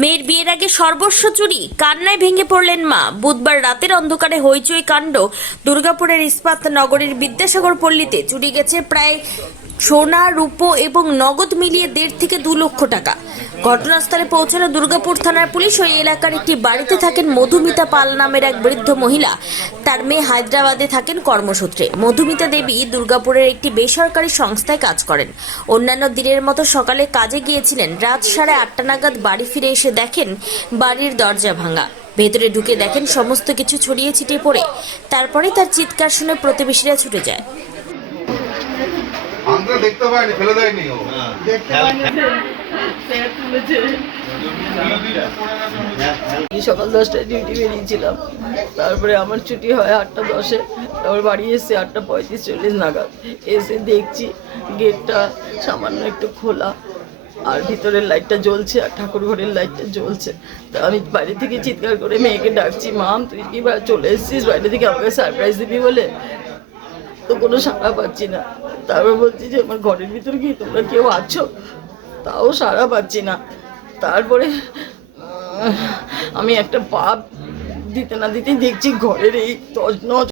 মেয়ের বিয়ের আগে সর্বস্ব চুরি। কান্নায় ভেঙে পড়লেন মা। বুধবার রাতের অন্ধকারে হইচই কাণ্ড দুর্গাপুরের ইস্পাত নগরীর বিদ্যাসাগর পল্লীতে চুরি গেছে প্রায় সোনা, রূপো এবং নগদ মিলিয়ে দেড় থেকে দু লক্ষ টাকা। ঘটনাস্থলে পৌঁছানো দুর্গাপুর থানার পুলিশ ওই এলাকার একটি বাড়িতে থাকেন মধুমিতা পাল নামের এক বৃদ্ধ মহিলা। তার মেয়ে হায়দ্রাবাদে থাকেন কর্মসূত্রে। মধুমিতা দেবী দুর্গাপুরের একটি বেসরকারি সংস্থায় কাজ করেন। অন্যান্য দিনের মতো সকালে কাজে গিয়েছিলেন। রাত সাড়ে আটটা নাগাদ বাড়ি ফিরে এসে দেখেন বাড়ির দরজা ভাঙা। ভেতরে ঢুকে দেখেন সমস্ত কিছু ছড়িয়ে ছিটিয়ে পড়ে। তারপরে তার চিৎকার শুনে প্রতিবেশীরা ছুটে যায়। আমরা দেখতে পাইনি ফেলে দেয়নি ও। সকাল দশটায় ডিউটি বেরিয়েছিলাম। তারপরে আমার ছুটি হয় আটটা দশে। তারপর বাড়ি এসে আটটা পঁয়ত্রিশ চল্লিশ নাগাদ। এসে দেখছি গেটটা সামান্য একটু খোলা। আর ভিতরের লাইটটা জ্বলছে আর ঠাকুর ঘরের লাইটটা জ্বলছে। তা আমি বাইরে থেকে চিৎকার করে মেয়েকে ডাকছি, মাম, তুই কি চলে এসেছিস? বাইরে থেকে আমাকে সারপ্রাইজ দিবি বলে? তো কোনো সাড়া পাচ্ছি না। তারপর বলছি যে আমার ঘরের ভিতরে কি তোমরা কেউ আছো? তাও সাড়া পাচ্ছি না। তারপরে আমি একটা পাপ দিতে না দিতেই দেখছি ঘরের এই তজ তজনজ